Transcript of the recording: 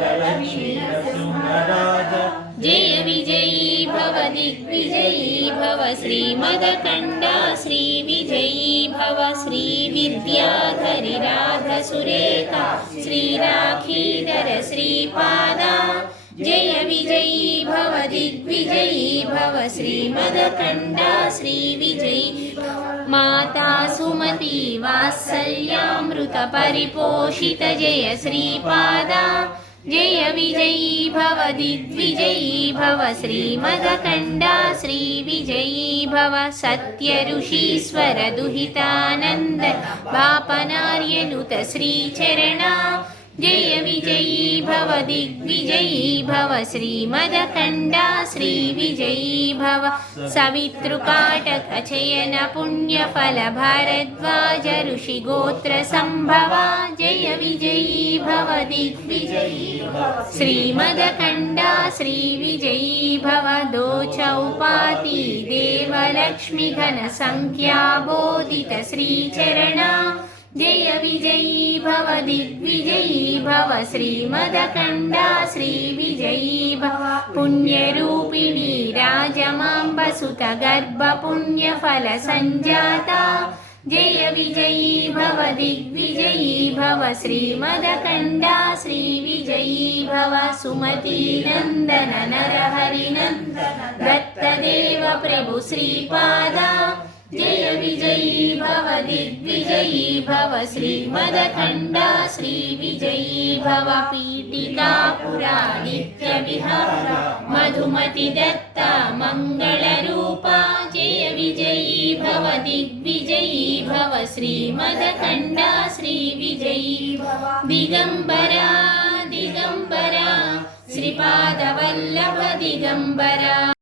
वरलक्ष्मी नृसिंहराज जय विजयी भव दिग्विजयी भव श्रीमदकण्डा श्रीविजयी भव श्रीविद्याधरिराधसुरेखा श्रीराखीधर श्रीपादा जय विजयी भव दिग्विजयी भव श्रीमदकण्डा श्रीविजयी माता सुमती वात्सल्यामृत परिपोषित जय श्रीपादा जय विजयी भव दिग्विजयी भव श्रीमदकण्डा श्रीविजयी भव सत्य ऋषीश्वर दुहितानन्द बापनार्यनुत श्रीचरणा जय विजयी भव दिग्विजयी भव श्रीमदकण्डा श्रीविजयी भव सवितृकाटक चयन पुण्यफल भारद्वाज ऋषिगोत्र संभवा जय विजयी भव दिग्विजयी भव श्रीमदकण्डा श्रीविजयी भव दोचौपाती देवलक्ष्मी घन संख्या बोधित श्रीचरणा जय विजयी भव दिग्विजयी भव श्रीमदकण्डा श्रीविजयी भव पुण्यरूपिणी राजमाम्बसुत गर्भ पुण्यफल संजाता जय विजयी भव दिग्विजयी भव श्रीमदकण्डा श्रीविजयी भव सुमती नंदन नरहरिनन्दन दत्तदेव प्रभु श्रीपादा जय विजयी भव दिग्विजयी भव श्रीमदकण्डा श्रीविजयी भव पीठिकापुरा नित्यविहार मधुमति दत्ता मङ्गलरूपा जय विजयी भव दिग्विजयी भव श्रीमदकण्डा श्रीविजयी भव दिगम्बरा दिगम्बरा श्रीपादवल्लभ दिगम्बरा।